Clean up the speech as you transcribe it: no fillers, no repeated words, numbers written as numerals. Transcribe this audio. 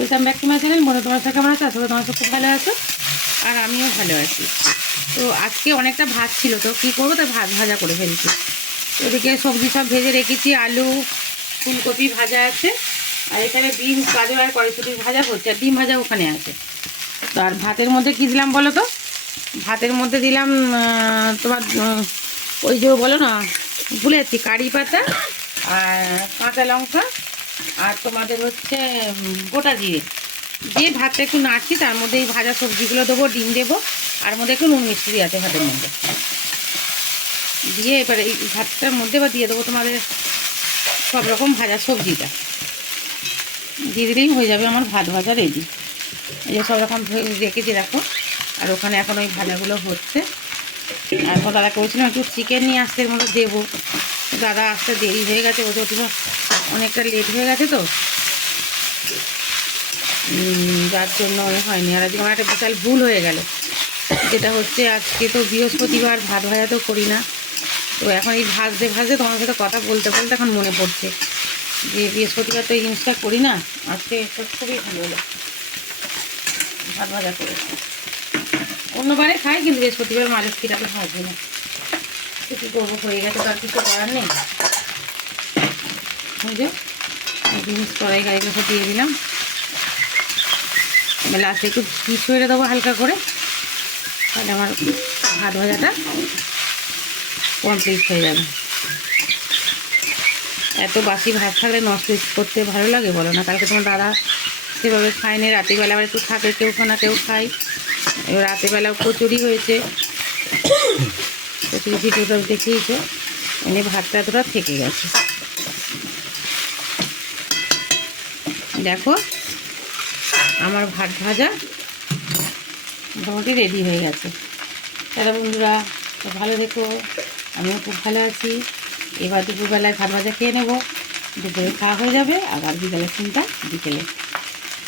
Welcome back to my channel. বন্ধু তোমার সাথে কেমন আছো? আসলে তোমার সাথে খুব ভালো আছো আর আমিও ভালো আছি। তো আজকে অনেকটা ভাত ছিল, তো কী করবো, তো ভাত ভাজা করে ফেলছি। ওদিকে সবজি সব ভেজে রেখেছি, আলু ফুলকপি ভাজা আছে, আর এখানে ডিম গাজর আর কড়াইশুঁটি ভাজা হচ্ছে, আর ডিম ভাজা ওখানে আছে। তো আর ভাতের মধ্যে কী দিলাম বলো তো? ভাতের মধ্যে দিলাম তোমার ওই যে বলো না, ভুলে যাচ্ছি, কারি পাতা আর কাঁচা লঙ্কা আর তোমাদের হচ্ছে গোটা জিরে দিয়ে ভাতটা একটু নাড়ছি। তার মধ্যে এই ভাজা সবজিগুলো দেবো, ডিম দেবো, আর মধ্যে একটু নুন মিষ্টি আছে ভাতের মধ্যে দিয়ে, এবারে এই ভাতটার মধ্যে বা দিয়ে দেবো তোমাদের সব রকম ভাজা সবজিটা দিয়ে দিলেই হয়ে যাবে আমার ভাত ভাজা রেডি। এই যে সব রকম রেখেছি দেখো, আর ওখানে এখন ওই ভাজাগুলো হচ্ছে। আর দাদা করেছিলাম একটু চিকেন নিয়ে আসতে, এর মধ্যে দেবো, দাদা আসতে দেরি হয়ে গেছে, ওদের অনেকটা লেট হয়ে গেছে, তো যার জন্য হয়নি। আর আজকে আমার একটা বিশাল ভুল হয়ে গেল, যেটা হচ্ছে আজকে তো বৃহস্পতিবার, ভাত ভাজা তো করি না। তো এখন এই ভাজতে ভাজতে তোমার সাথে কথা বলতে বলতে এখন মনে পড়ছে যে বৃহস্পতিবার তো এই জিনিসটা করি না। আজকে খুবই ভালো হলো, ভাত ভাজা করে। অন্যবারে খাই, কিন্তু বৃহস্পতিবার মাঝে খিরাতে ভাজবে না। কী করবো, হয়ে গেছে, তার কিছু করার নেই। বুঝে জিনিস কড়াই গাড়িগুলো সব দিয়ে দিলাম, লাস্টে একটু ঘি ছড়িয়ে দেবো হালকা করে, তাহলে আমার ভাত ভাজাটা কমপ্লিট হয়ে যাবে। এত বাসি ভাত থাকলে নষ্ট করতে ভালো লাগে বলো না? কালকে তোমার দাদা সেভাবে খায়নি, রাতেরবেলা আবার একটু থাকে, কেউ খানা কেউ খায়। এবার রাতেরবেলাও কচুরি হয়েছে, কচুরি ভিডিওটা দেখিয়েছে, এনে ভাতটা এতটা থেকে গেছে। দেখো আমার ভাত ভাজা মোটামুটি রেডি হয়ে গেছে। তারা বন্ধুরা ভালো দেখো, আমিও খুব ভালো আছি। এবার দুপুরবেলায় ভাত ভাজা খেয়ে নেবো, দুপুরে খাওয়া হয়ে যাবে, আবার বিকালের চিন্তা বিকেলে।